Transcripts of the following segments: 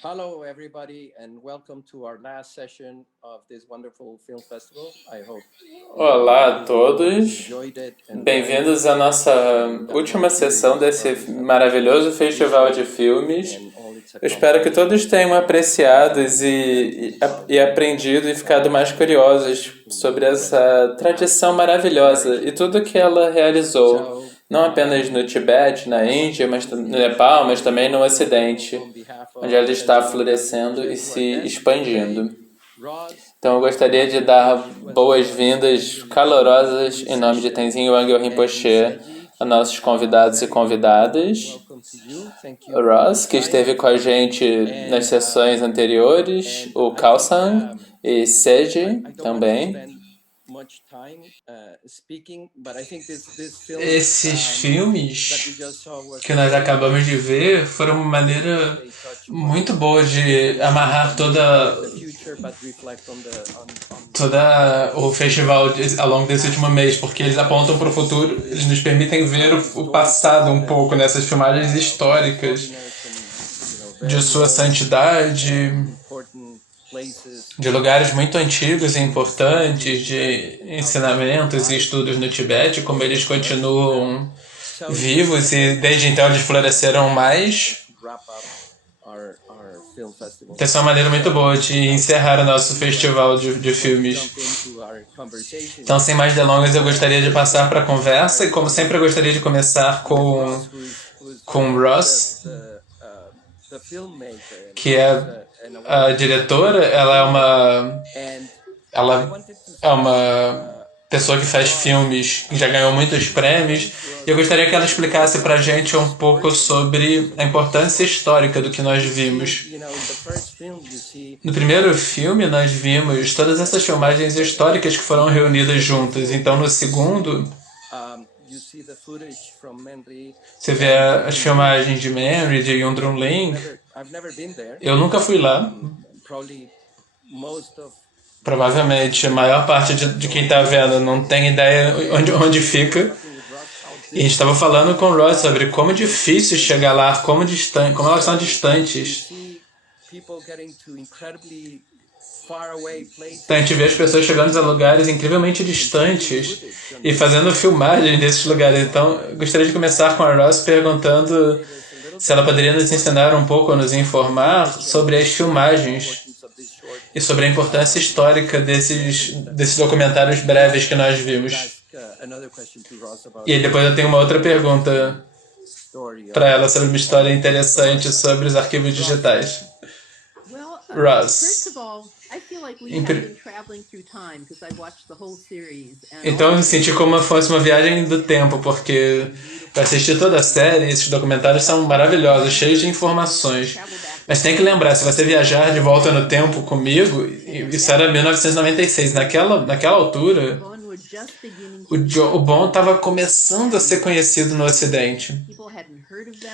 Hello, everybody, and welcome to our last session of this wonderful film festival. I hope Olá a todos, enjoyed it and bem-vindos à nossa última sessão desse maravilhoso festival de filmes. Eu espero que todos tenham apreciado e aprendido e ficado mais curiosos sobre essa tradição maravilhosa e tudo que ela realizou, não apenas no Tibete, na Índia, no Nepal, mas também no Ocidente, onde ela está florescendo e se expandindo. Então eu gostaria de dar boas-vindas calorosas em nome de Tenzin Wangyal Rinpoche a nossos convidados e convidadas. O Ross, que esteve com a gente nas sessões anteriores, o Kaosang e Seiji também. Esses filmes que nós acabamos de ver foram uma maneira muito boa de amarrar toda o festival ao longo desse último mês, porque eles apontam para o futuro, eles nos permitem ver o passado um pouco nessas filmagens históricas de sua santidade, de lugares muito antigos e importantes, de ensinamentos e estudos no Tibete, como eles continuam vivos e desde então eles floresceram mais. Essa é uma maneira muito boa de encerrar o nosso festival de filmes. Então, sem mais delongas, eu gostaria de passar para a conversa e, como sempre, eu gostaria de começar com Ross, que é a diretora. Ela é uma pessoa que faz filmes, que já ganhou muitos prêmios, e eu gostaria que ela explicasse pra gente um pouco sobre a importância histórica do que nós vimos. No primeiro filme, nós vimos todas essas filmagens históricas que foram reunidas juntas. Então, no segundo, você vê as filmagens de Manry, de Yundrum Ling. Eu nunca fui lá. Provavelmente a maior parte de quem está vendo não tem ideia onde fica. E a gente estava falando com o Ross sobre como difícil chegar lá, como elas são distantes. Então a gente vê as pessoas chegando a lugares incrivelmente distantes e fazendo filmagem desses lugares. Então eu gostaria de começar com a Ross perguntando se ela poderia nos ensinar um pouco, nos informar sobre as filmagens e sobre a importância histórica desses documentários breves que nós vimos. E aí depois eu tenho uma outra pergunta para ela sobre uma história interessante sobre os arquivos digitais. Ross. Então eu senti como se fosse uma viagem do tempo, porque eu assisti toda a série, esses documentários são maravilhosos, cheios de informações. Mas tem que lembrar, se você viajar de volta no tempo comigo, isso era 1996, naquela altura, o Bon estava começando a ser conhecido no Ocidente.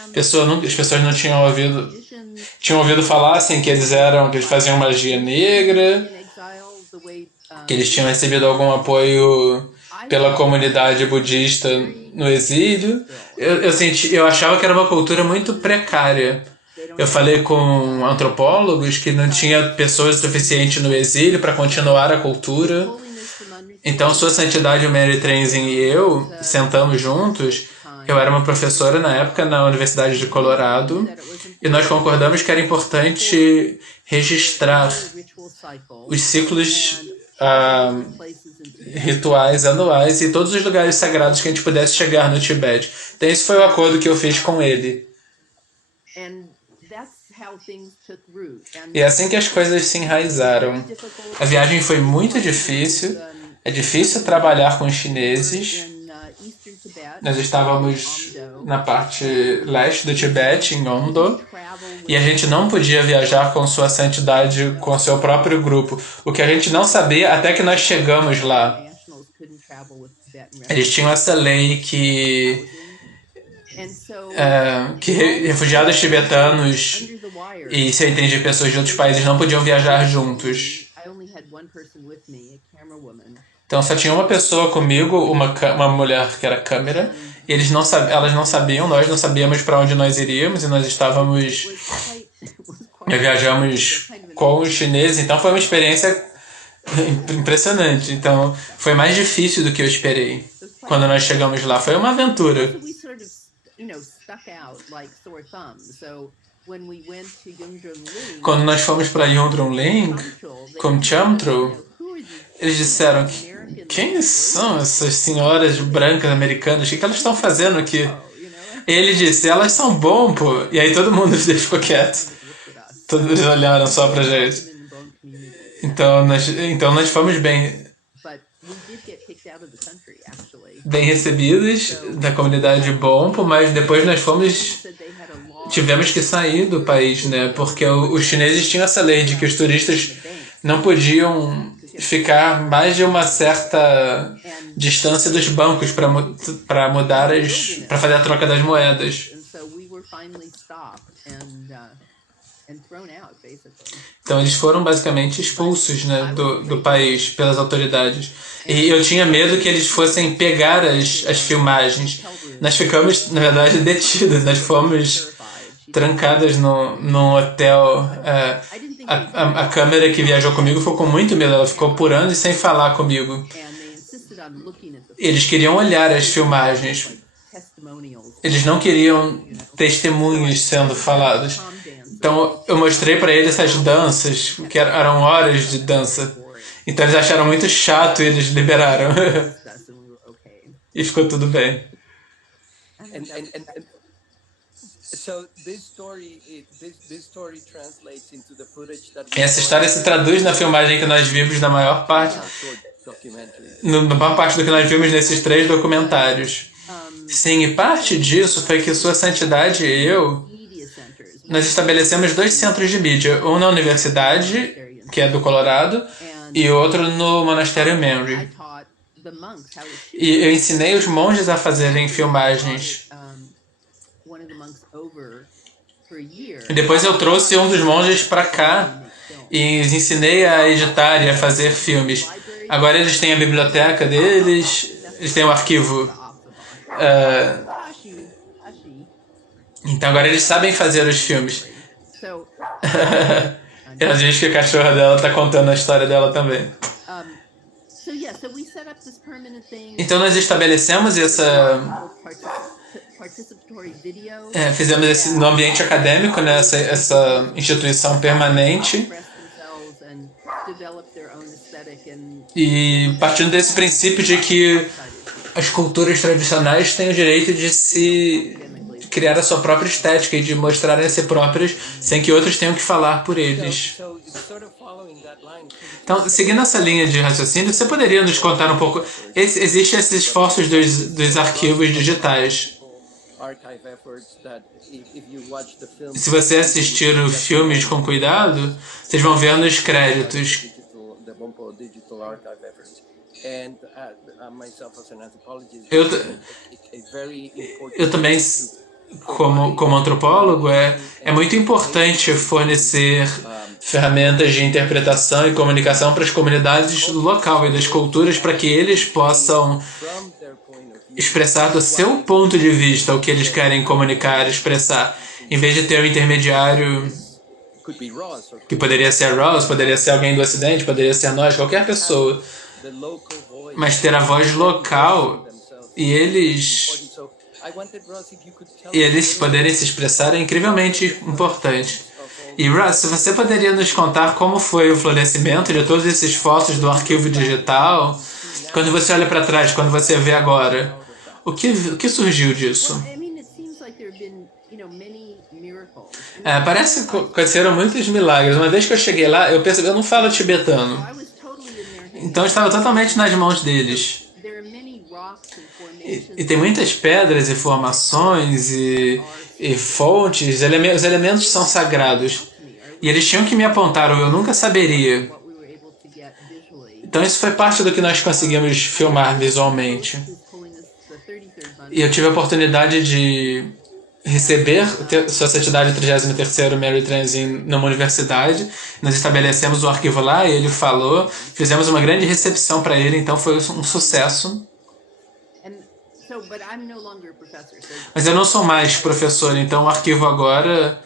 As pessoas não tinham ouvido falar assim, que eles faziam magia negra, que eles tinham recebido algum apoio pela comunidade budista no exílio. Eu achava que era uma cultura muito precária. Eu falei com antropólogos que não tinha pessoas suficientes no exílio para continuar a cultura. Então, Sua Santidade, o Mary Tenzin e eu sentamos juntos. Eu era uma professora na época na Universidade de Colorado e nós concordamos que era importante registrar os ciclos rituais anuais e todos os lugares sagrados que a gente pudesse chegar no Tibete. Então, esse foi o acordo que eu fiz com ele. E é assim que as coisas se enraizaram. A viagem foi muito difícil. É difícil trabalhar com os chineses. Nós estávamos na parte leste do Tibete, em Ondo, e a gente não podia viajar com Sua Santidade, com seu próprio grupo. O que a gente não sabia até que nós chegamos lá. Eles tinham essa lei que refugiados tibetanos e, se eu entendi, pessoas de outros países não podiam viajar juntos. Então só tinha uma pessoa comigo, uma mulher que era câmera, e elas não sabiam, nós não sabíamos para onde nós iríamos, e nós estávamos Viajamos com os chineses, então foi uma experiência impressionante. Então foi mais difícil do que eu esperei. Quando nós chegamos lá, foi uma aventura. Quando nós fomos para Yongdrongling com Chamtro, eles disseram que quem são essas senhoras brancas americanas? O que elas estão fazendo aqui? Ele disse, elas são bom, pô. E aí todo mundo ficou quieto. Todos olharam só pra gente. Então nós fomos bem recebidos da comunidade Bompo, mas depois tivemos que sair do país, né? Porque os chineses tinham essa lei de que os turistas não podiam ficar mais de uma certa distância dos bancos para mudar para fazer a troca das moedas. Então eles foram basicamente expulsos, né, do país pelas autoridades. E eu tinha medo que eles fossem pegar as filmagens. Nós ficamos, na verdade, detidos. Nós fomos trancadas num hotel. A câmera que viajou comigo ficou com muito medo. Ela ficou por anos sem falar comigo. Eles queriam olhar as filmagens. Eles não queriam testemunhos sendo falados. Então eu mostrei para eles essas danças, que eram horas de dança. Então eles acharam muito chato e eles liberaram. E ficou tudo bem. Essa história se traduz na filmagem que nós vimos na maior parte, na maior parte do que nós vimos nesses 3 documentários. Sim, e parte disso foi que Sua Santidade e eu, nós estabelecemos 2 centros de mídia, um na universidade, que é do Colorado, e outro no Monastério Mary. E eu ensinei os monges a fazerem filmagens. E depois eu trouxe um dos monges para cá e os ensinei a editar e a fazer filmes. Agora eles têm a biblioteca deles, eles têm um arquivo. Então agora eles sabem fazer os filmes. Ela diz que a cachorra dela está contando a história dela também. Então nós estabelecemos fizemos no ambiente acadêmico, né, essa instituição permanente. E partindo desse princípio de que as culturas tradicionais têm o direito de se criar a sua própria estética e de mostrar a si próprias sem que outros tenham que falar por eles. Então, seguindo essa linha de raciocínio, você poderia nos contar um pouco... Existem esses esforços dos arquivos digitais. Se você assistir os filmes com cuidado, vocês vão ver nos créditos. Eu também, como antropólogo, é muito importante fornecer ferramentas de interpretação e comunicação para as comunidades do local e das culturas para que eles possam expressar do seu ponto de vista o que eles querem comunicar, expressar, em vez de ter um intermediário que poderia ser Ross, poderia ser alguém do Ocidente, poderia ser nós, qualquer pessoa, mas ter a voz local e eles poderem se expressar é incrivelmente importante. E Russ, você poderia nos contar como foi o florescimento de todos esses fósseis do arquivo digital? Quando você olha para trás, quando você vê agora, o que surgiu disso? Parece que aconteceram muitos milagres. Uma vez que eu cheguei lá, eu percebi, eu não falo tibetano. Então eu estava totalmente nas mãos deles. E tem muitas pedras e formações e fontes, os elementos são sagrados. E eles tinham que me apontar, ou eu nunca saberia. Então isso foi parte do que nós conseguimos filmar visualmente. E eu tive a oportunidade de receber Sua Santidade 33º Mary Transin numa universidade. Nós estabelecemos o arquivo lá e ele falou. Fizemos uma grande recepção para ele, então foi um sucesso. Mas eu não sou mais professor, então o arquivo agora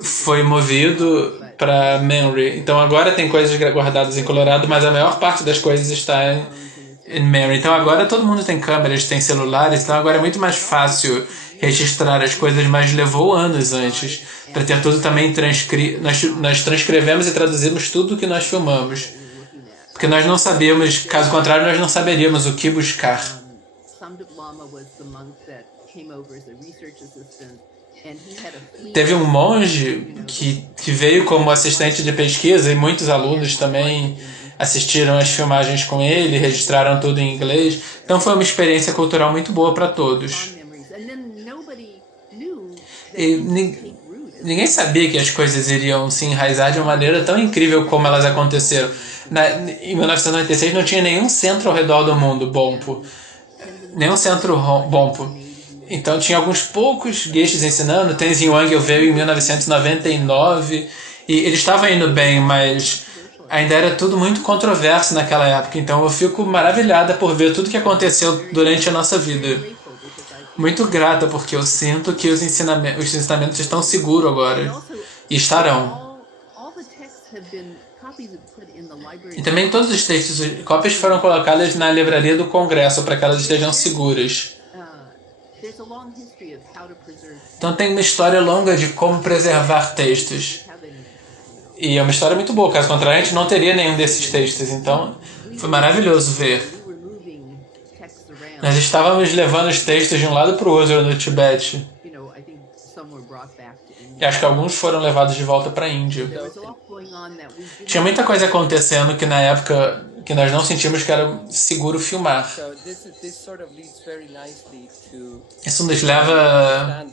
foi movido para Manry. Então agora tem coisas guardadas em Colorado, mas a maior parte das coisas está em Manry. Então agora todo mundo tem câmeras, tem celulares, então agora é muito mais fácil registrar as coisas, mas levou anos antes para ter tudo também transcrito. Nós transcrevemos e traduzimos tudo que nós filmamos. Porque nós não sabíamos, caso contrário, nós não saberíamos o que buscar. Teve um monge que veio como assistente de pesquisa e muitos alunos também assistiram as filmagens com ele, registraram tudo em inglês. Então foi uma experiência cultural muito boa para todos. E ninguém sabia que as coisas iriam se enraizar de uma maneira tão incrível como elas aconteceram. Em 1996 não tinha nenhum centro ao redor do mundo bompo. Nenhum centro bompo. Então tinha alguns poucos gestos ensinando. Tenzin Wangyal veio em 1999 e ele estava indo bem, mas ainda era tudo muito controverso naquela época. Então eu fico maravilhada por ver tudo que aconteceu durante a nossa vida. Muito grata porque eu sinto que os ensinamentos estão seguros agora. E estarão. E também todos os textos, cópias foram colocadas na livraria do Congresso para que elas estejam seguras. Então tem uma história longa de como preservar textos. E é uma história muito boa, caso contrário a gente não teria nenhum desses textos. Então foi maravilhoso ver. Nós estávamos levando os textos de um lado para o outro no Tibete. E acho que alguns foram levados de volta para a Índia. Tinha muita coisa acontecendo que na época que nós não sentimos que era seguro filmar. Isso nos leva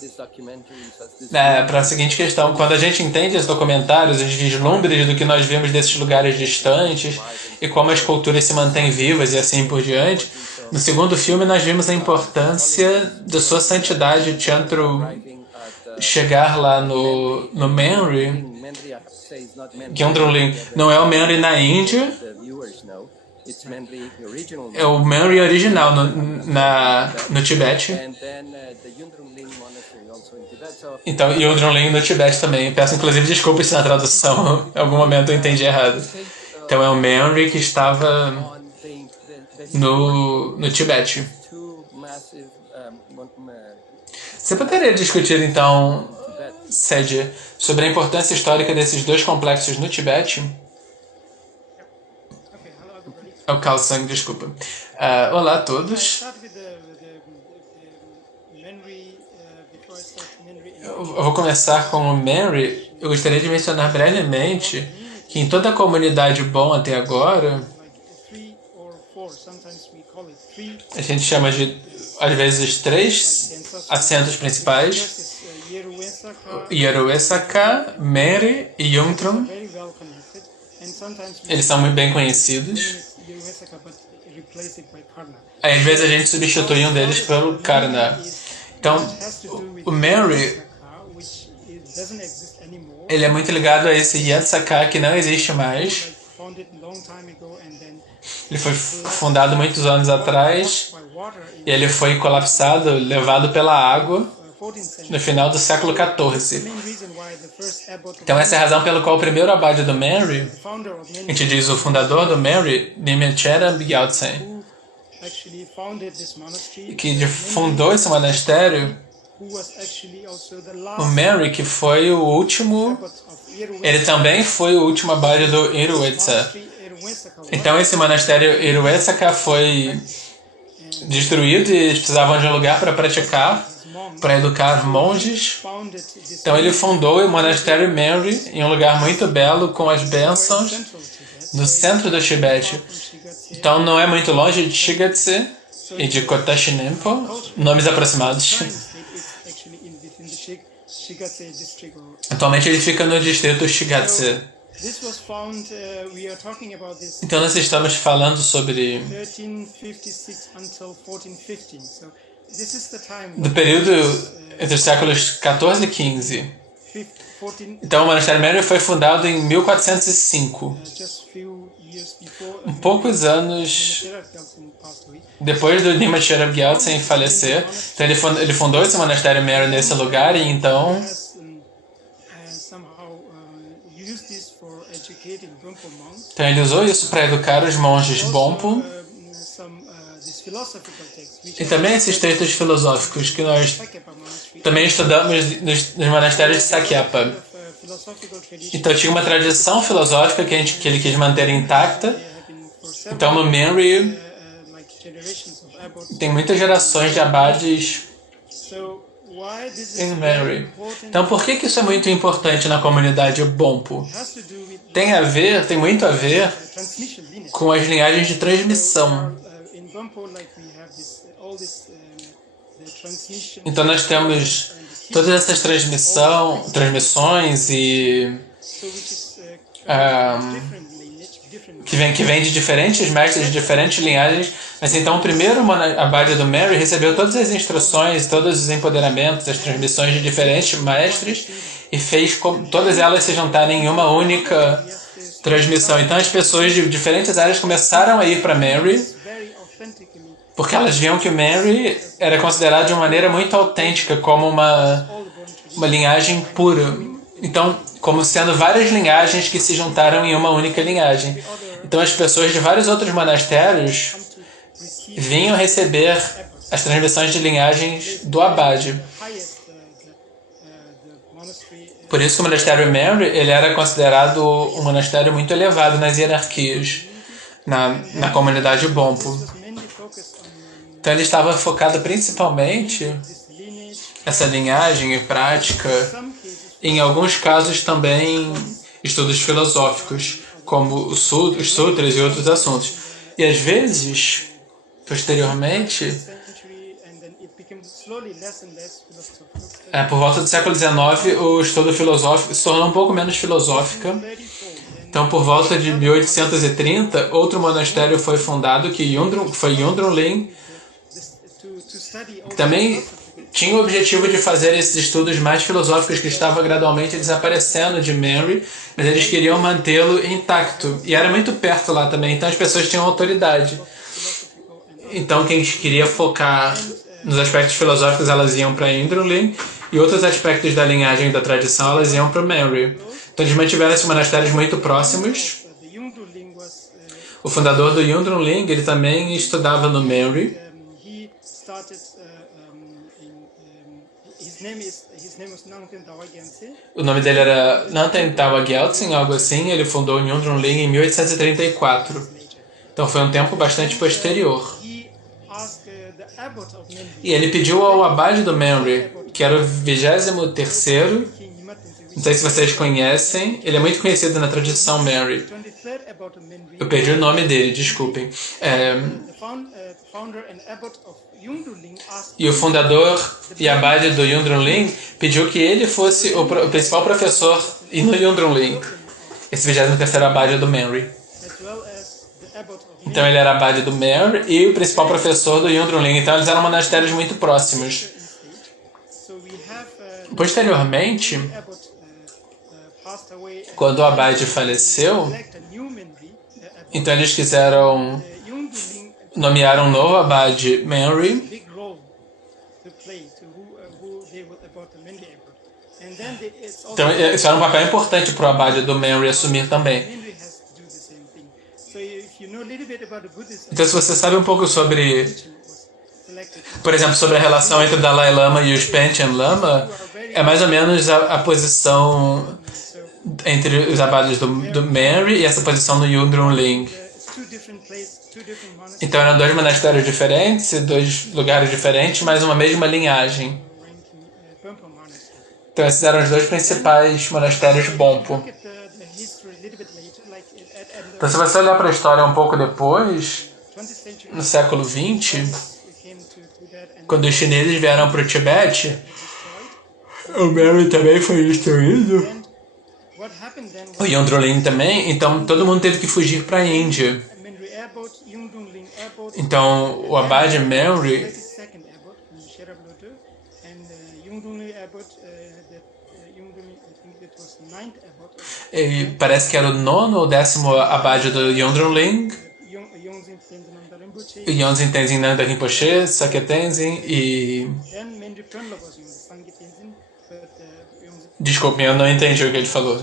para a seguinte questão. Quando a gente entende os documentários, os vislumbres do que nós vimos desses lugares distantes e como as culturas se mantêm vivas e assim por diante, no segundo filme nós vimos a importância da sua santidade Chantru chegar lá no Manry. Gyundrum não é o Manry na Índia, é o Manry original no Tibete. Então, Gyundrum no Tibete também. Peço inclusive desculpas se na tradução em algum momento eu entendi errado. Então é o Manry que estava no Tibete. Você poderia discutir então, Sedge, sobre a importância histórica desses dois complexos no Tibete? É o Kalsang, desculpa. Olá a todos. Eu vou começar com o Manry. Eu gostaria de mencionar brevemente que em toda a comunidade Bon até agora, a gente chama de, às vezes, 3 assentos principais: Yeruesaka, Manry e Yungtrum. Eles são muito bem conhecidos. Aí, às vezes a gente substitui um deles pelo Karna. Então, o Manry, ele é muito ligado a esse Yatsaka que não existe mais. Ele foi fundado muitos anos atrás e ele foi colapsado, levado pela água no final do século XIV. Então essa é a razão pela qual o primeiro abade do Manry, a gente diz o fundador do Manry, Nimechera Gyaltsen, que fundou esse monastério, o Manry, que foi o último, ele também foi o último abade do Iruetsa. Então esse monastério Iruetsaka foi destruído e eles precisavam de um lugar para praticar, para educar monges. Então ele fundou o monastério Manry em um lugar muito belo, com as bênçãos, no centro do Tibete. Então não é muito longe de Shigatse e de Kotashinenpo, nomes aproximados. Atualmente ele fica no distrito Shigatse. Então nós estamos falando sobre do período entre os séculos 14 e 15. Então o monastério Manry foi fundado em 1405. Poucos anos depois do Nimechera Gyaltsen falecer. Então ele fundou esse monastério Manry nesse lugar e então Então ele usou isso para educar os monges Bonpo e também esses textos filosóficos que nós também estudamos nos monastérios de Sakyapa. Então tinha uma tradição filosófica que ele quis manter intacta. Então no Manri tem muitas gerações de abades em Manri. Então por que isso é muito importante na comunidade Bonpo? Tem muito a ver com as linhagens de transmissão. Então nós temos todas essas transmissões e que vem de diferentes mestres, de diferentes linhagens. Mas então o primeiro abade do Manri recebeu todas as instruções, todos os empoderamentos, as transmissões de diferentes mestres e fez todas elas se juntarem em uma única transmissão. Então as pessoas de diferentes áreas começaram a ir para Manri porque elas viam que o Manri era considerado de uma maneira muito autêntica, como uma linhagem pura. Então, como sendo várias linhagens que se juntaram em uma única linhagem. Então as pessoas de vários outros monastérios vinham receber as transmissões de linhagens do abade. Por isso que o monastério Manri ele era considerado um monastério muito elevado nas hierarquias, na comunidade Bonpo. Então ele estava focado principalmente essa linhagem e prática, em alguns casos também estudos filosóficos, como os sutras e outros assuntos. E às vezes, posteriormente, por volta do século XIX, o estudo filosófico se tornou um pouco menos filosófica. Então, por volta de 1830, outro monastério foi fundado, que foi Yundrung Ling, que também tinha o objetivo de fazer esses estudos mais filosóficos que estavam gradualmente desaparecendo de Manri, mas eles queriam mantê-lo intacto. E era muito perto lá também, então as pessoas tinham autoridade. Então, quem queria focar nos aspectos filosóficos, elas iam para Yundrung Ling, e outros aspectos da linhagem e da tradição, elas iam para Manri. Então, eles mantiveram esses monastérios muito próximos. O fundador do Yundrung Ling, ele também estudava no Manri. O nome dele era Nanten Tawa Gyaltsen, algo assim. Ele fundou o Yundrung Ling em 1834. Então foi um tempo bastante posterior. E ele pediu ao abade do Manri, que era o 23º, não sei se vocês conhecem, ele é muito conhecido na tradição Manri. Eu perdi o nome dele, desculpem. E o fundador e abade do Yundrung Ling pediu que ele fosse o principal professor no Yundrung Ling, esse 23º abade do Manri. Então ele era abade do Manri e o principal professor do Yundrung Ling. Então eles eram monastérios muito próximos. Posteriormente, quando o abade faleceu, então eles quiseram nomear um novo abade Manri. Então isso era um papel importante para o abade do Manri assumir também. Então se você sabe um pouco sobre, por exemplo, sobre a relação entre o Dalai Lama e os Panchen Lama, é mais ou menos a posição entre os abades do Manri e essa posição no Yundrung Ling. Então eram dois monastérios diferentes, dois lugares diferentes, mas uma mesma linhagem. Então esses eram os dois principais monastérios Bonpo. Então se você olhar para a história um pouco depois, no século XX, quando os chineses vieram para o Tibete, o Manri também foi destruído. O Yundrung Ling também, então todo mundo teve que fugir para a Índia. Então o abade Manri parece que era o 9º ou 10º abade do Yundrung Ling, Yonzin Tenzin Nanda Rinpoche, Sakya Tenzin e... Desculpe, eu não entendi o que ele falou.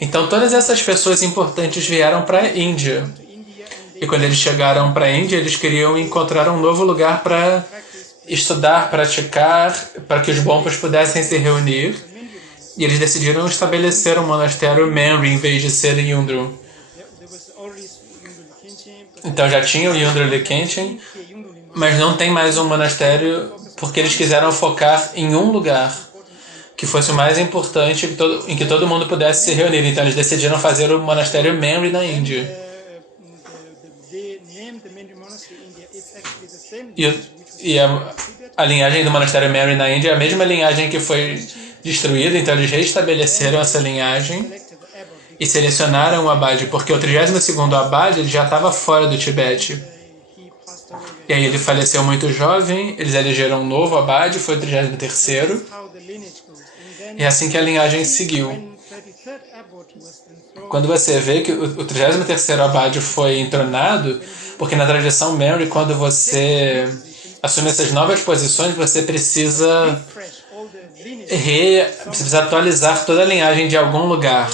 Então todas essas pessoas importantes vieram para a Índia. E quando eles chegaram para a Índia, eles queriam encontrar um novo lugar para estudar, praticar, para que os Bonpos pudessem se reunir. E eles decidiram estabelecer um monastério Manri em vez de ser em Yundrum. Então já tinha o Yundrum Khenchen, mas não tem mais um monastério porque eles quiseram focar em um lugar que fosse o mais importante, em que todo mundo pudesse se reunir. Então eles decidiram fazer o monastério Manri na Índia. E a linhagem do monastério Manri na Índia é a mesma linhagem que foi destruída, então eles restabeleceram essa linhagem e selecionaram o abade, porque o 32º abade ele já estava fora do Tibete. E aí ele faleceu muito jovem, eles elegeram um novo abade, foi o 33º, e é assim que a linhagem seguiu. Quando você vê que o 33º abade foi entronado, porque na tradição Manri, quando você assume essas novas posições, você precisa atualizar toda a linhagem de algum lugar.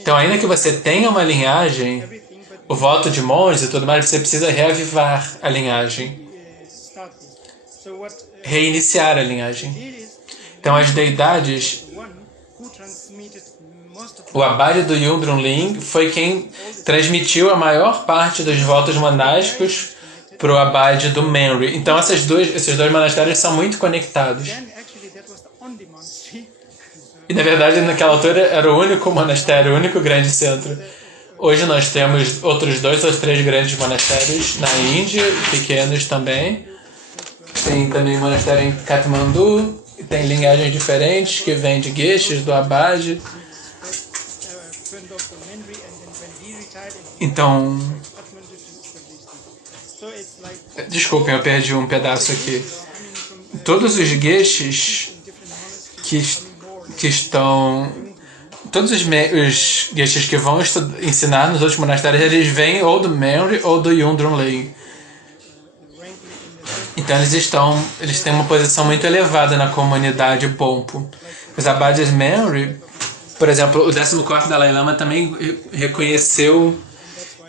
Então, ainda que você tenha uma linhagem, o voto de monges e tudo mais, você precisa reavivar a linhagem. Reiniciar a linhagem. Então, as deidades... O abade do Yundrum Ling foi quem transmitiu a maior parte dos votos monásticos para o abade do Manri. Então, esses dois monastérios são muito conectados. E, na verdade, naquela altura, era o único monastério, o único grande centro. Hoje nós temos outros 2 ou 3 grandes monastérios na Índia, pequenos também. Tem também um monastério em Katmandu, e tem linhagens diferentes que vêm de Geshes, do abade. Então... Desculpem, eu perdi um pedaço aqui. Todos os Geshes que estão... Todos os geshes que vão ensinar nos outros monastérios, eles vêm ou do Manri ou do Yundrum Ling. Então eles têm uma posição muito elevada na comunidade Bonpo. Os abades Manri, por exemplo, o 14º Dalai Lama também reconheceu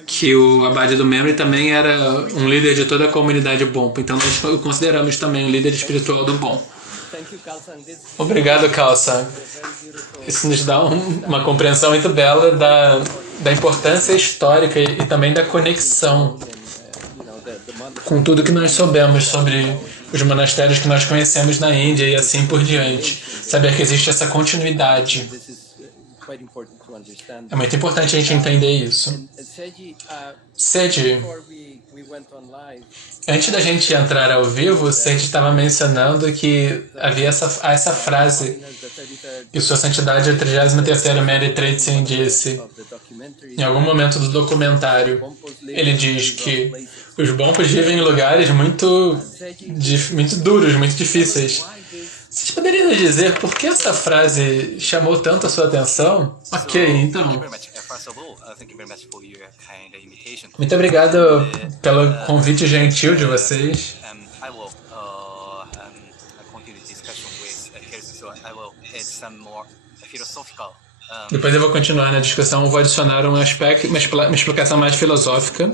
que o abade do Manri também era um líder de toda a comunidade Bonpo. Então nós o consideramos também um líder espiritual do Bon. Obrigado, Khalsa. Isso nos dá uma compreensão muito bela da importância histórica e também da conexão com tudo que nós soubemos sobre os monastérios que nós conhecemos na Índia e assim por diante. Saber que existe essa continuidade. É muito importante a gente entender isso. Sede, antes da gente entrar ao vivo, Sede estava mencionando que havia essa frase que Sua Santidade, o 33º Mary Tredsin disse, em algum momento do documentário. Ele diz que os Bonpos vivem em lugares muito duros, muito difíceis. Vocês poderiam nos dizer por que essa frase chamou tanto a sua atenção? Ok, então. Muito obrigado pelo convite gentil de vocês. Depois eu vou continuar na discussão, vou adicionar um aspecto, uma explicação mais filosófica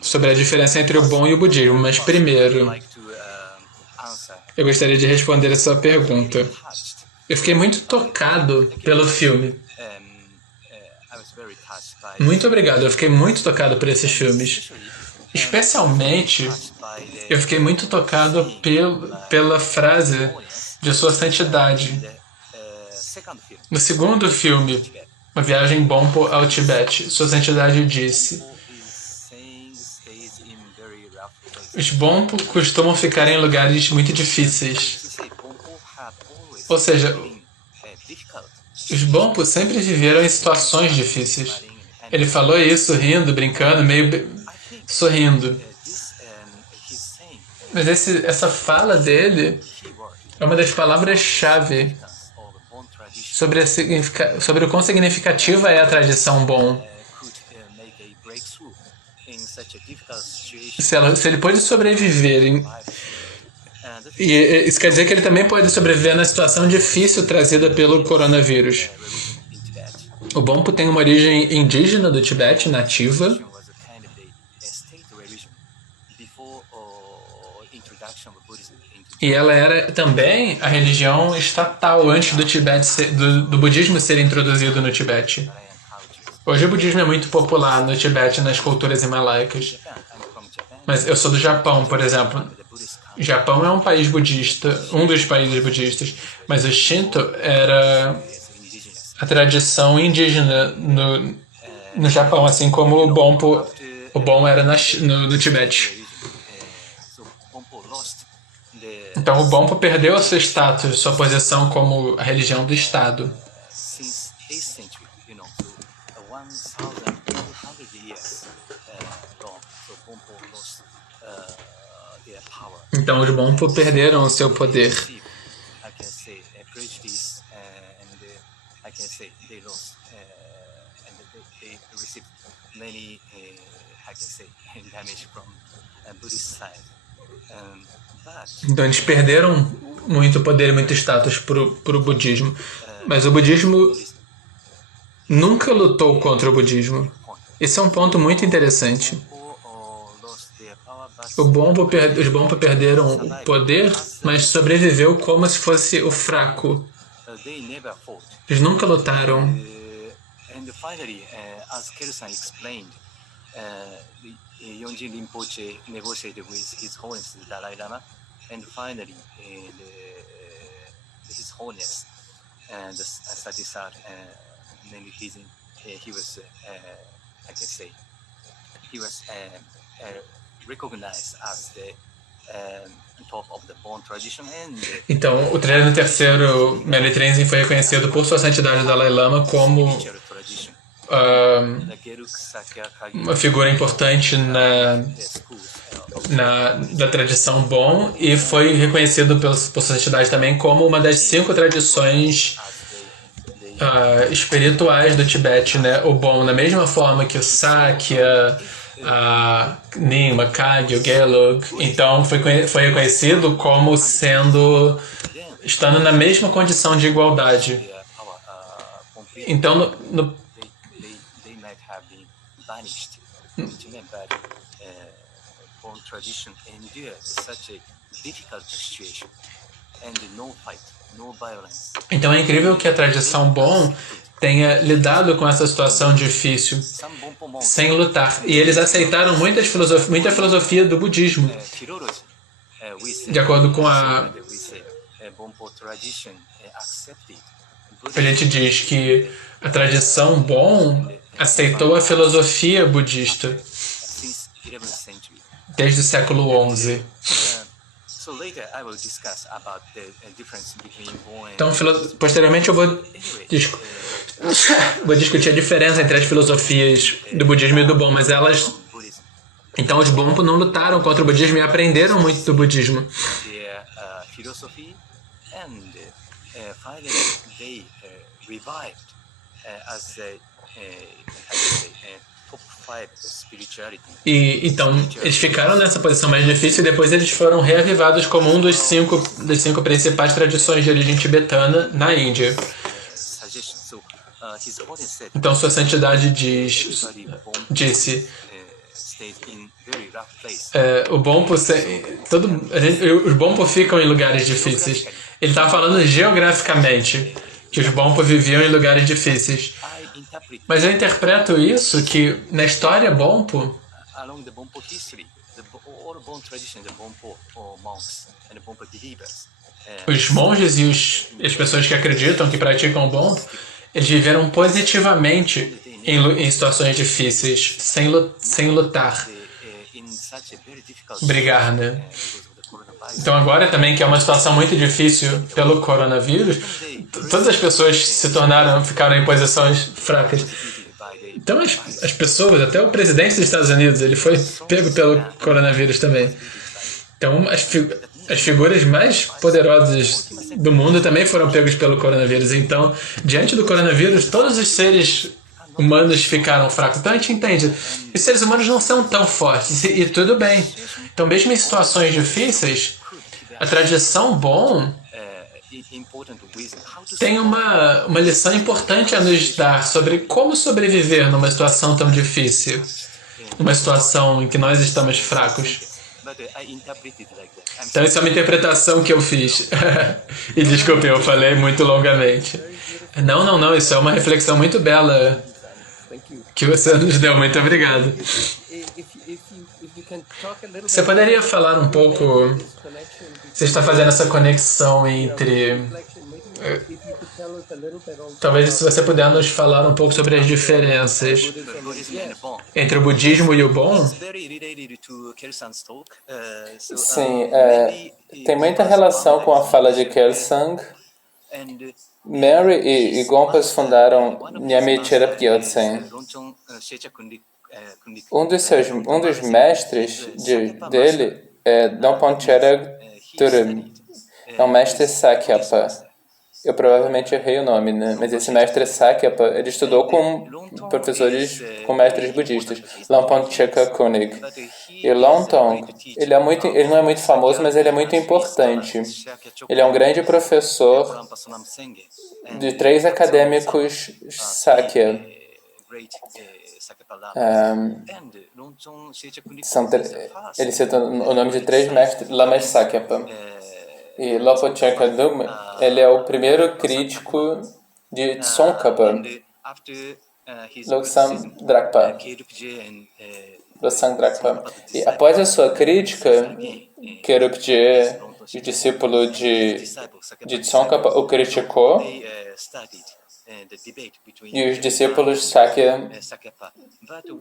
sobre a diferença entre o Bon e o budismo. Mas primeiro, eu gostaria de responder a sua pergunta. Eu fiquei muito tocado pelo filme. Muito obrigado, eu fiquei muito tocado por esses filmes. Especialmente, eu fiquei muito tocado pela frase de Sua Santidade. No segundo filme, Uma Viagem Bonpo ao Tibete, Sua Santidade disse: os Bonpo costumam ficar em lugares muito difíceis. Ou seja, os Bonpo sempre viveram em situações difíceis. Ele falou isso rindo, brincando, meio sorrindo. Mas essa fala dele é uma das palavras-chave sobre o quão significativa é a tradição Bon. Se ele pôde sobreviver E isso quer dizer que ele também pode sobreviver na situação difícil trazida pelo coronavírus. O Bompo tem uma origem indígena do Tibete, nativa. E ela era também a religião estatal antes do Tibete do budismo ser introduzido no Tibete. Hoje o budismo é muito popular no Tibete, nas culturas himalaicas. Mas eu sou do Japão, por exemplo. O Japão é um país budista, um dos países budistas, mas o Shinto era a tradição indígena no Japão, assim como o Bompo, o Bon era no Tibete. Então o Bompo perdeu seu status, sua posição como a religião do Estado. Então os Bompo perderam o seu poder. Então eles perderam muito poder e muito status pro budismo. Mas o budismo nunca lutou contra o budismo. Esse é um ponto muito interessante. Os Bompo perderam o poder, mas sobreviveu como se fosse o fraco. Eles nunca lutaram. Yonjin Rinpoche negotiated with His Holiness the Dalai Lama, and finally His Holiness and the 33rd Menditism, he was, I can say, he was recognized as the top of the Bon tradition. Então, o 33º Menditism foi reconhecido por sua santidade Dalai Lama como uma figura importante da tradição Bon e foi reconhecido por sua santidade também como uma das 5 tradições espirituais do Tibete, né? O Bon, da mesma forma que o Sakya, a Nyingma, Kagyu, Gelug, então foi reconhecido como estando na mesma condição de igualdade. Então, então é incrível que a tradição Bon tenha lidado com essa situação difícil sem lutar. E eles aceitaram muita filosofia do budismo. De acordo com a gente diz que a tradição Bon aceitou a filosofia budista desde o século XI. Então, posteriormente eu vou discutir a diferença entre as filosofias do budismo e do Bon, mas então os Bompo não lutaram contra o budismo e aprenderam muito do budismo. E então eles ficaram nessa posição mais difícil e depois eles foram reavivados como um das cinco principais tradições de origem tibetana na Índia. Então sua santidade disse o Bompo os Bompo ficam em lugares difíceis. Ele estava falando geograficamente que os Bompo viviam em lugares difíceis. Mas eu interpreto isso que na história Bompo, os monges e as pessoas que acreditam, que praticam o Bompo, eles viveram positivamente em situações difíceis, sem lutar, brigar, né? Então agora também, que é uma situação muito difícil pelo coronavírus, todas as pessoas ficaram em posições fracas. Então as pessoas, até o presidente dos Estados Unidos, ele foi pego pelo coronavírus também. Então as figuras mais poderosas do mundo também foram pegos pelo coronavírus. Então, diante do coronavírus, todos os seres humanos ficaram fracos. Então a gente entende, os seres humanos não são tão fortes, e tudo bem. Então mesmo em situações difíceis, A tradição bom tem uma lição importante a nos dar sobre como sobreviver numa situação tão difícil, numa situação em que nós estamos fracos. Então, isso é uma interpretação que eu fiz. E desculpe, eu falei muito longamente. Não, isso é uma reflexão muito bela que você nos deu. Muito obrigado. Você poderia falar um pouco... Você está fazendo essa conexão entre... Talvez se você puder nos falar um pouco sobre as diferenças entre o budismo e o Bon. Sim, tem muita relação com a fala de Kelsang. Mary e Gompas fundaram Nyame Cherab Gyaltsen. Um dos mestres dele é Dongpon Cherab Turim, é um mestre Sakyapa. Eu provavelmente errei o nome, né? Mas esse mestre Sakyapa, ele estudou com professores, com mestres budistas, Lampon Cheka Koenig. E Lontong, ele não é muito famoso, mas ele é muito importante. Ele é um grande professor de 3 acadêmicos Sakya. Ele cita o nome de 3 mestres, Lamas Sakyapa. E Lopo Chekadum, ele é o primeiro crítico de Tsongkhapa, Losang Drakpa. E após a sua crítica, Kerupje, o discípulo de Tsongkhapa, o criticou, e os discípulos Sakya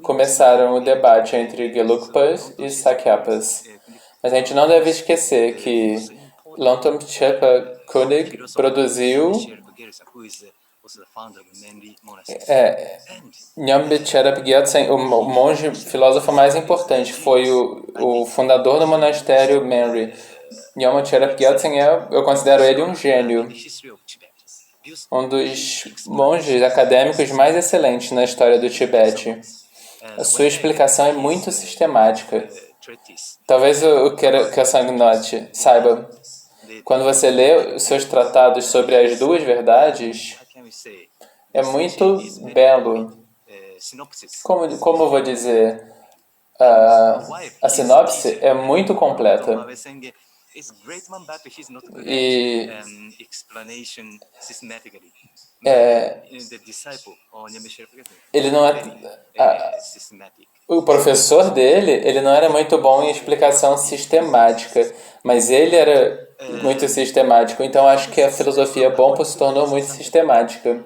começaram o debate entre Gelugpas e Sakyapas. Mas a gente não deve esquecer que Longtham Cheka Koenig produziu Nyambe Cherab Gyaltsen, o monge filósofo mais importante, foi o fundador do monastério Menri. Nyambe Cherab Gyaltsen eu considero ele um gênio, um dos monges acadêmicos mais excelentes na história do Tibete. A sua explicação é muito sistemática. Talvez o Kelsang Note saiba. Quando você lê os seus tratados sobre as 2 verdades, é muito belo. Como eu vou dizer? A sinopse é muito completa. E ele não é... O professor dele, ele não era muito bom em explicação sistemática, mas ele era muito sistemático. Então, acho que a filosofia Bonpo se tornou muito sistemática.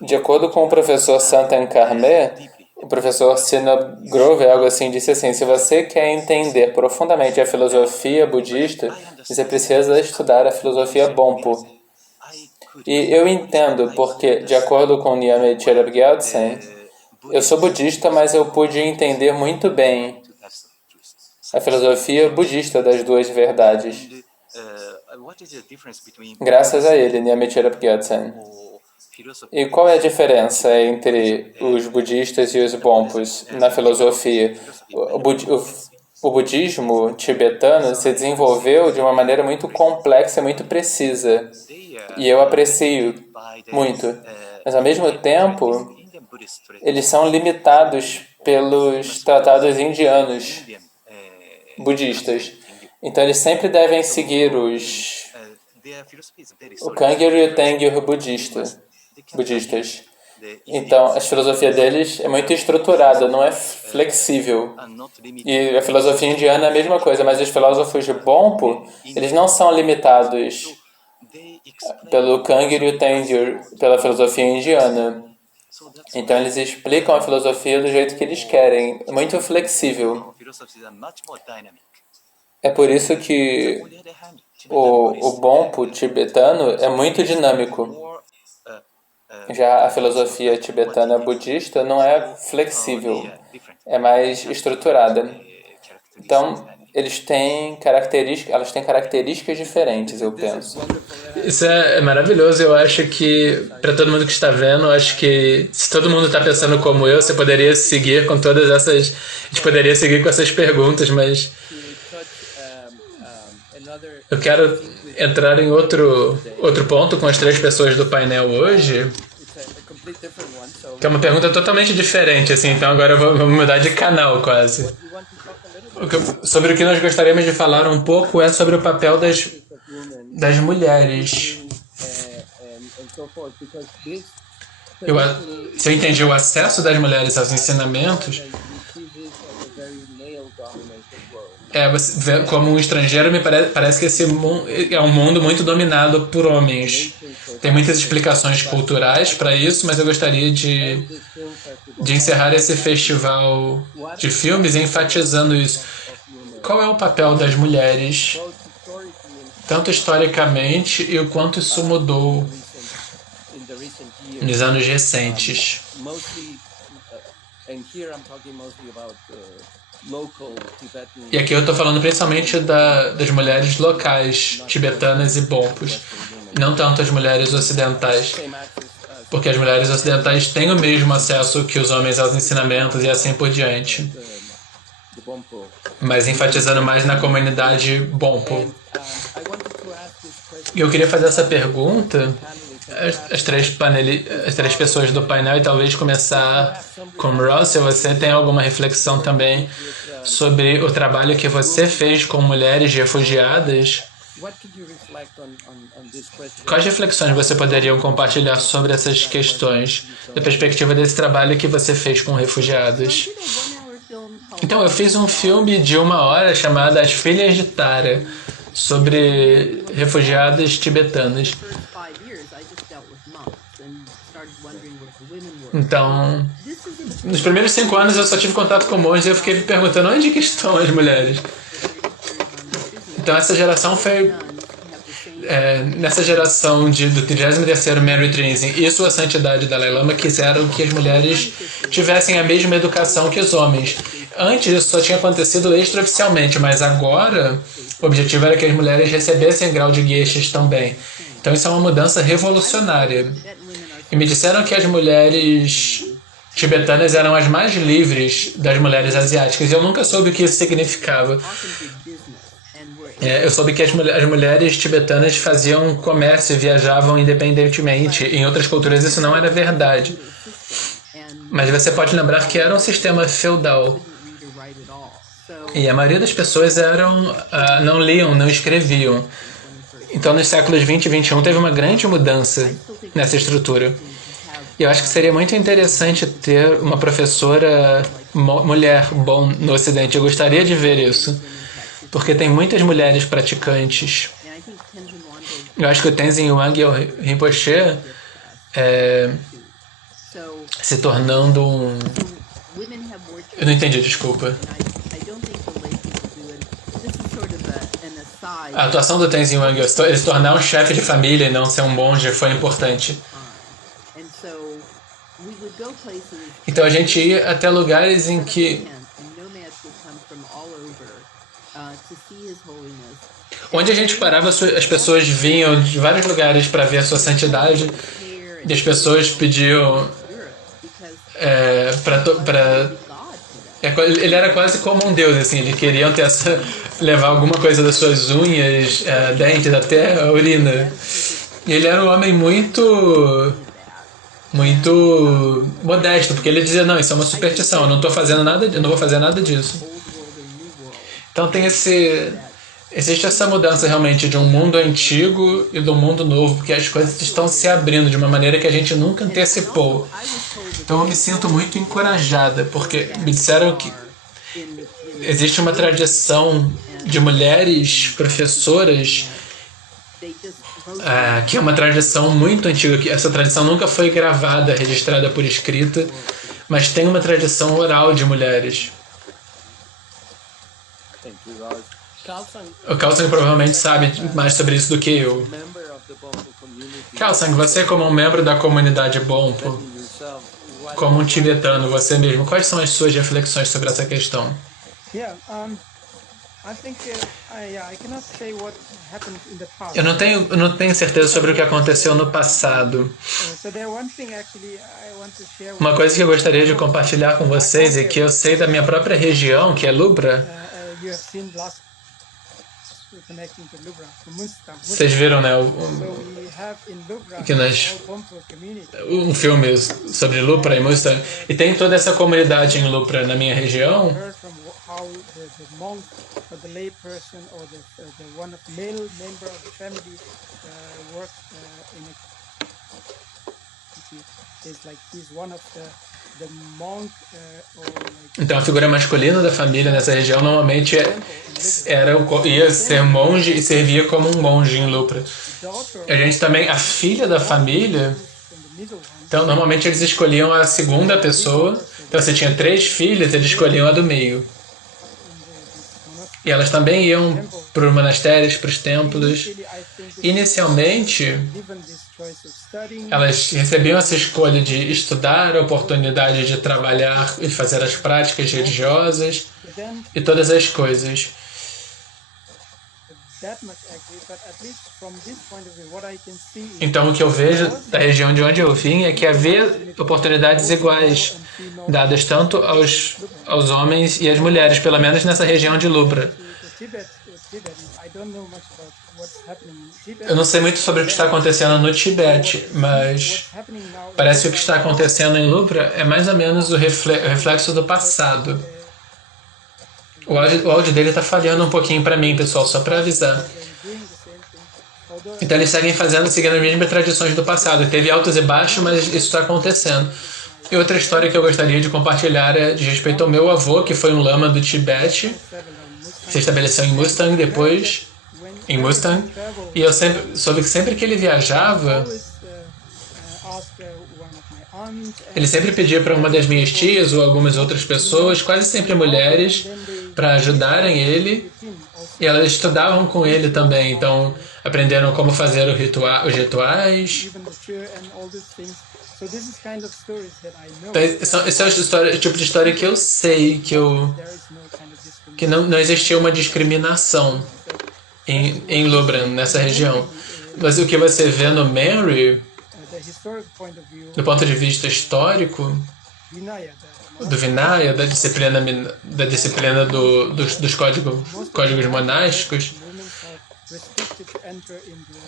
De acordo com o professor Santan Karme, o professor Sinab Grove, algo assim, disse assim: se você quer entender profundamente a filosofia budista, você precisa estudar a filosofia Bonpo. E eu entendo porque, de acordo com Nyame Cherab Gyaltsen, eu sou budista, mas eu pude entender muito bem a filosofia budista das 2 verdades. Graças a ele, Nyame Cherab Gyaltsen. E qual é a diferença entre os budistas e os Bonpos na filosofia? O budismo tibetano se desenvolveu de uma maneira muito complexa e muito precisa. E eu aprecio muito. Mas, ao mesmo tempo, eles são limitados pelos tratados indianos budistas. Então, eles sempre devem seguir o Kangyur e o Tengyur budistas. Então, a filosofia deles é muito estruturada, não é flexível. E a filosofia indiana é a mesma coisa, mas os filósofos de Bonpo, eles não são limitados pelo Kangyur e o Tengyur, pela filosofia indiana. Então, eles explicam a filosofia do jeito que eles querem, muito flexível. É por isso que o Bonpo tibetano é muito dinâmico. Já a filosofia tibetana budista não é flexível, é mais estruturada. Então, elas têm características diferentes, eu penso. Isso é maravilhoso. Eu acho que, para todo mundo que está vendo, eu acho que se todo mundo está pensando como eu, você poderia seguir com todas essas... A gente poderia seguir com essas perguntas, mas Eu quero entrar em outro ponto com as 3 pessoas do painel hoje, It's a complete different one. So que é uma pergunta totalmente diferente, assim, então agora eu vou mudar de canal quase. you want to talk a little bit Sobre o que nós gostaríamos de falar um pouco é sobre o papel das of women mulheres. and so forth, because this Se eu entendi o acesso das mulheres aos ensinamentos, you see this as a very male-dominated world. você vê, como um estrangeiro, me parece que esse é um mundo muito dominado por homens. Tem muitas explicações culturais para isso, mas eu gostaria de This film festival encerrar esse festival de filmes enfatizando isso. Qual é o papel das mulheres, both historically and tanto historicamente e o quanto isso mudou in the recent years. nos anos recentes? Mostly, and here I'm talking mostly about local Tibetan. E aqui eu estou falando principalmente das mulheres locais, tibetanas e bonpos, não tanto as mulheres ocidentais, Same access as porque as mulheres ocidentais têm o mesmo acesso que os homens aos ensinamentos e assim por diante, the Bompo. mas enfatizando mais na comunidade bonpo. I wanted to ask this question E eu queria fazer essa pergunta panelists. as três pessoas do painel e talvez começar com Russell. Você tem alguma reflexão também sobre o trabalho que você fez com mulheres refugiadas? What could you reflect on this question? Quais reflexões você poderia compartilhar sobre essas questões, da perspectiva desse trabalho que você fez com refugiados? Então, eu fiz um filme de 1 hora chamado As Filhas de Tara, sobre refugiadas tibetanas. Então, nos primeiros 5 anos eu só tive contato com monges e eu fiquei me perguntando onde que estão as mulheres. Então essa geração foi... nessa geração do 33º Mary Trinzin e Sua Santidade Dalai Lama quiseram que as mulheres tivessem a mesma educação que os homens. Antes isso só tinha acontecido extraoficialmente, mas agora o objetivo era que as mulheres recebessem grau de gueixas também. Então isso é uma mudança revolucionária. E me disseram que as mulheres tibetanas eram as mais livres das mulheres asiáticas. E eu nunca soube o que isso significava. Eu soube que as mulheres tibetanas faziam comércio e viajavam independentemente. Em outras culturas isso não era verdade. Mas você pode lembrar que era um sistema feudal. E a maioria das pessoas não liam, não escreviam. Então, nos séculos 20 e 21, teve uma grande mudança nessa estrutura. E eu acho que seria muito interessante ter uma professora mulher bom no Ocidente. Eu gostaria de ver isso, porque tem muitas mulheres praticantes. Eu acho que o Tenzin Wangyal Rinpoche se tornando um... Eu não entendi, desculpa. A atuação do Tenzin Wangyal, ele se tornar um chefe de família e não ser um monge, foi importante. Então a gente ia até lugares em que... onde a gente parava, as pessoas vinham de vários lugares para ver a sua santidade, e as pessoas pediam ele era quase como um deus, assim, eles queriam levar alguma coisa das suas unhas, dentes, até a urina. E ele era um homem muito modesto, porque ele dizia, não, isso é uma superstição, eu não vou fazer nada disso. Então existe essa mudança realmente de um mundo antigo e do mundo novo, porque as coisas estão se abrindo de uma maneira que a gente nunca antecipou. Então eu me sinto muito encorajada, porque me disseram que existe uma tradição de mulheres professoras que é uma tradição muito antiga, que essa tradição nunca foi gravada, registrada por escrita, mas tem uma tradição oral de mulheres. O Kalsang provavelmente sabe mais sobre isso do que eu. Kalsang, você como um membro da comunidade Bonpo, como um tibetano, você mesmo, quais são as suas reflexões sobre essa questão? Eu não tenho certeza sobre o que aconteceu no passado. Uma coisa que eu gostaria de compartilhar com vocês é que eu sei da minha própria região, que é Lubra. Vocês viram, né? Que um filme sobre Lupra e Mustang. E tem toda essa comunidade em Lupra na minha região. Então a figura masculina da família nessa região normalmente ia ser monge e servia como um monge em Lupra. A gente também, a filha da família, então normalmente eles escolhiam a segunda pessoa. Então você tinha 3 filhas, eles escolhiam a do meio. E elas também iam para os monastérios, para os templos. Inicialmente, elas recebiam essa escolha de estudar, a oportunidade de trabalhar e fazer as práticas religiosas e todas as coisas. Então, o que eu vejo da região de onde eu vim é que havia oportunidades iguais, dadas tanto aos homens e às mulheres, pelo menos nessa região de Lupra. Eu não sei muito sobre o que está acontecendo no Tibete, mas parece que o que está acontecendo em Lupra é mais ou menos o reflexo do passado. O áudio dele está falhando um pouquinho para mim, pessoal, só para avisar. Então eles seguem seguindo as mesmas tradições do passado. Teve altos e baixos, mas isso está acontecendo. E outra história que eu gostaria de compartilhar é de respeito ao meu avô, que foi um lama do Tibete, se estabeleceu em Mustang depois, e eu soube que sempre que ele viajava, ele sempre pedia para uma das minhas tias ou algumas outras pessoas, quase sempre mulheres, para ajudarem ele, e elas estudavam com ele também, então aprenderam como fazer os rituais. Então, esse é o tipo de história que eu sei, que não existia uma discriminação em Lubran, nessa região. Mas o que você vê no Mary, do ponto de vista histórico, do Vinaya, da disciplina dos códigos monásticos,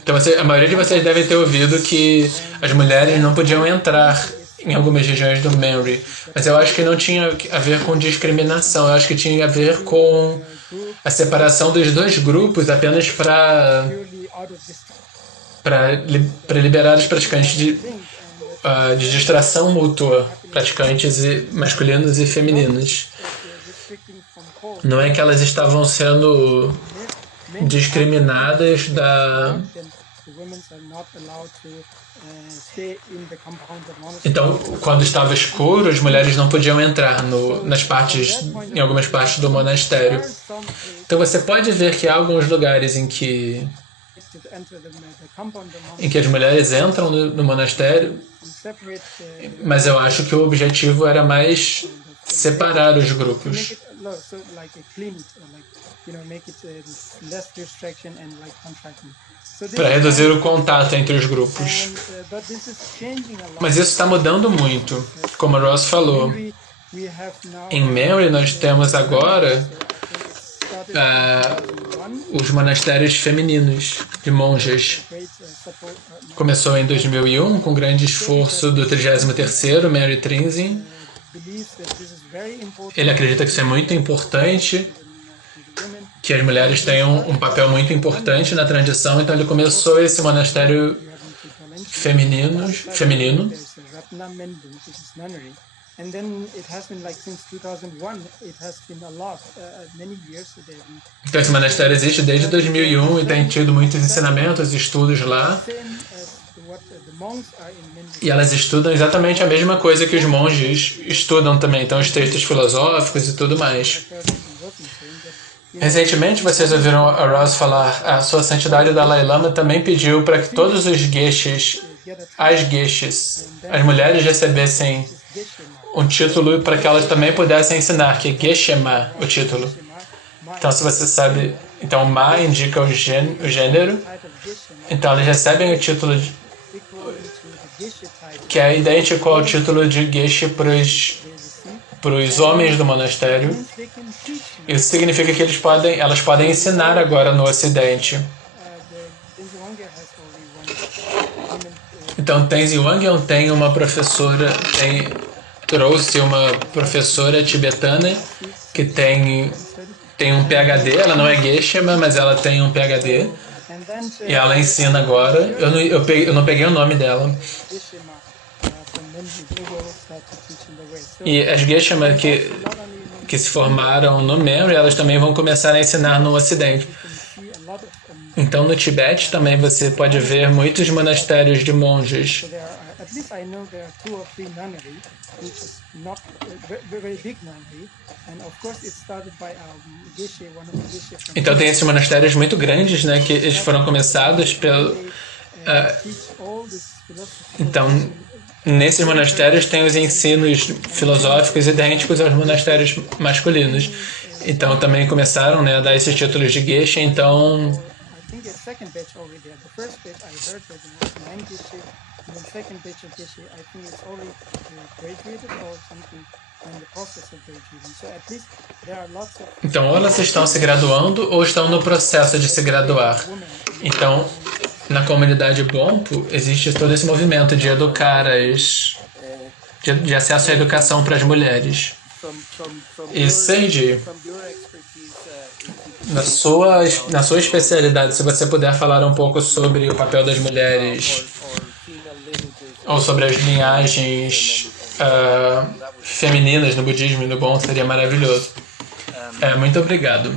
então a maioria de vocês deve ter ouvido que as mulheres não podiam entrar em algumas regiões do Mary, mas eu acho que não tinha a ver com discriminação, eu acho que tinha a ver com a separação dos dois grupos apenas para liberar os praticantes de distração mútua, praticantes masculinos e femininos. Não é que elas estavam sendo discriminadas Então, quando estava escuro, as mulheres não podiam entrar em algumas partes do monastério. Então você pode ver que há alguns lugares em que as mulheres entram no monastério, mas eu acho que o objetivo era mais separar os grupos. Para reduzir o contato entre os grupos. Mas isso está mudando muito, como a Ross falou. Em Mary nós temos agora os monastérios femininos de monjas. Começou em 2001 com grande esforço do 33º Mary Trinzin. Ele acredita que isso é muito importante, que as mulheres tenham um papel muito importante na tradição, então ele começou esse monastério feminino. Então esse monastério existe desde 2001 e tem tido muitos ensinamentos, estudos lá. E elas estudam exatamente a mesma coisa que os monges estudam também, então os textos filosóficos e tudo mais. Recentemente, vocês ouviram a Ross falar, a Sua Santidade Dalai Lama também pediu para que todos os geshes, as mulheres recebessem um título para que elas também pudessem ensinar, que é Geshe-ma, o título. Então, se você sabe, então Ma indica o gênero, então elas recebem o título que é idêntico ao título de Geshe para para os homens do monastério. Isso significa que elas podem ensinar agora no Ocidente. Então, Tenzin Wangyal tem uma professora, trouxe uma professora tibetana que tem um PhD. Ela não é Geshe, mas ela tem um PhD. E ela ensina agora. Eu não peguei o nome dela. E as Geshe-ma que se formaram no Menri, elas também vão começar a ensinar no Ocidente. Então, no Tibete também você pode ver muitos monastérios de monges. Então, tem esses monastérios muito grandes, né, que eles foram começados pelo... Então, nesses monastérios tem os ensinos filosóficos idênticos aos monastérios masculinos. Então, também começaram, né, a dar esses títulos de Geshe. Então, ou elas estão se graduando ou estão no processo de se graduar. Então, na comunidade Bonpo, existe todo esse movimento de educar de acesso à educação para as mulheres. E Seiji, na sua especialidade, se você puder falar um pouco sobre o papel das mulheres ou sobre as linhagens femininas no budismo e no Bon, seria maravilhoso. Muito obrigado.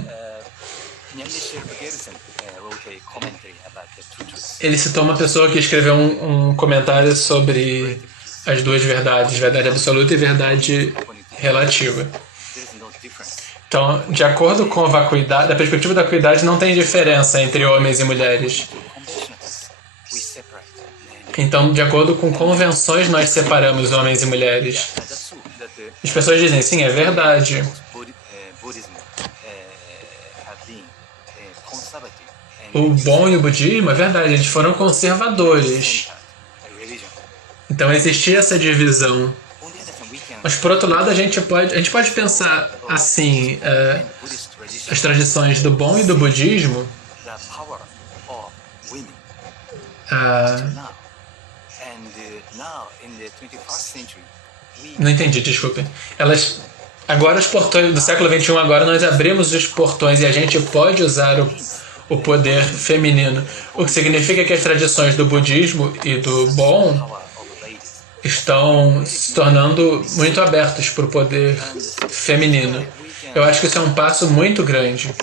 Ele citou uma pessoa que escreveu um comentário sobre as duas verdades, verdade absoluta e verdade relativa. Então, de acordo com a vacuidade, da perspectiva da vacuidade, não tem diferença entre homens e mulheres. Então, de acordo com convenções, nós separamos homens e mulheres. As pessoas dizem, sim, é verdade. O Bon e o budismo, é verdade, eles foram conservadores. Então, existia essa divisão. Mas, por outro lado, a gente pode pensar assim, as tradições do Bon e do budismo, não entendi, desculpe. Agora os portões do século XXI, agora nós abrimos os portões e a gente pode usar o poder feminino. O que significa que as tradições do budismo e do Bon estão se tornando muito abertos para o poder feminino. Eu acho que isso é um passo muito grande.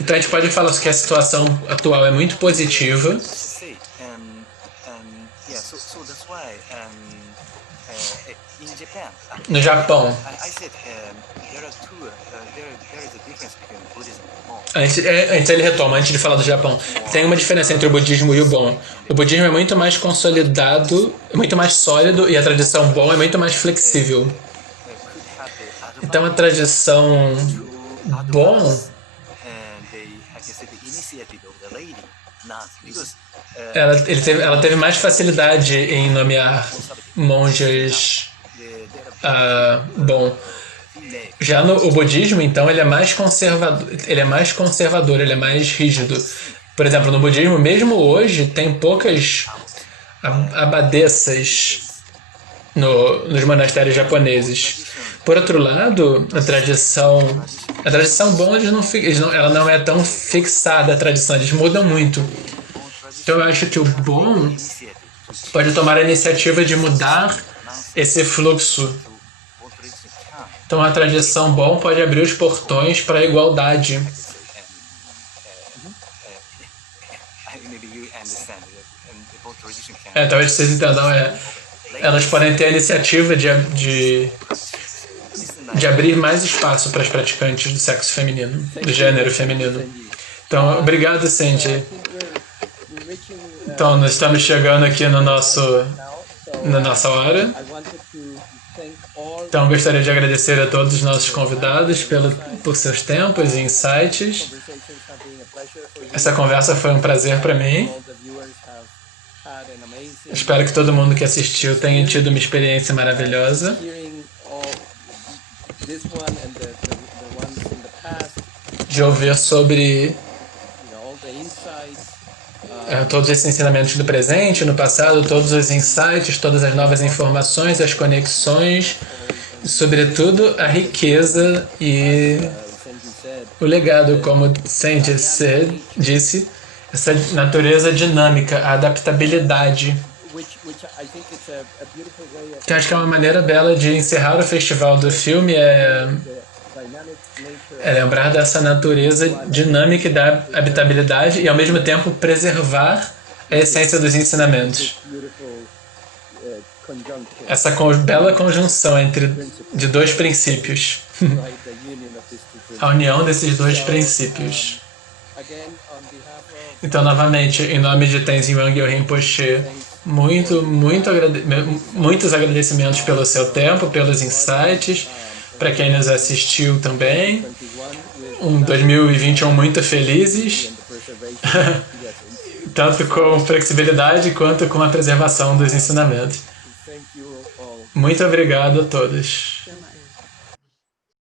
Então a gente pode falar que a situação atual é muito positiva. No Japão, antes ele retoma, antes de falar do Japão, tem uma diferença entre o budismo e o Bon. O budismo é muito mais consolidado, muito mais sólido, e a tradição Bon é muito mais flexível. Então a tradição Bon, ela teve mais facilidade em nomear monges Bon. Já o budismo, então, ele é mais conservador, ele é mais rígido. Por exemplo, no budismo, mesmo hoje, tem poucas abadesas nos monastérios japoneses. Por outro lado, a tradição Bon, ela não é tão fixada, a tradição, eles mudam muito. Então, eu acho que o Bon pode tomar a iniciativa de mudar esse fluxo. Então, a tradição Bon pode abrir os portões para a igualdade. Talvez vocês entendam. Elas podem ter a iniciativa de abrir mais espaço para as praticantes do sexo feminino, do gênero feminino. Então, obrigado, Cindy. Então, nós estamos chegando aqui na nossa hora. Então, gostaria de agradecer a todos os nossos convidados por seus tempos e insights. Essa conversa foi um prazer para mim. Espero que todo mundo que assistiu tenha tido uma experiência maravilhosa. this one and the ones in the past, de ouvir sobre all the insights, todos esses ensinamentos do presente, no passado, todos os insights, todas as novas informações, as conexões, e, sobretudo, a riqueza e Sandy said, o legado, como Sandy disse, essa natureza dinâmica, a adaptabilidade, which I think it's a beautiful way of que acho que é uma maneira bela de encerrar o festival do filme, the dynamic nature é lembrar dessa natureza dinâmica e da habitabilidade e, ao mesmo tempo, preservar a essência dos ensinamentos. beautiful conjunction, Essa bela conjunção de dois princípios, right? The union of these two principles. a união desses dois princípios. Again, on behalf of Então, novamente, em nome de Tenzin Wangyal Rinpoche, muitos agradecimentos pelo seu tempo, pelos insights, para quem nos assistiu também. 21 with 2021 muito felizes, the preservation. Yes, tanto com flexibilidade quanto com a preservação dos ensinamentos. thank you all. Muito obrigado a todos. So much.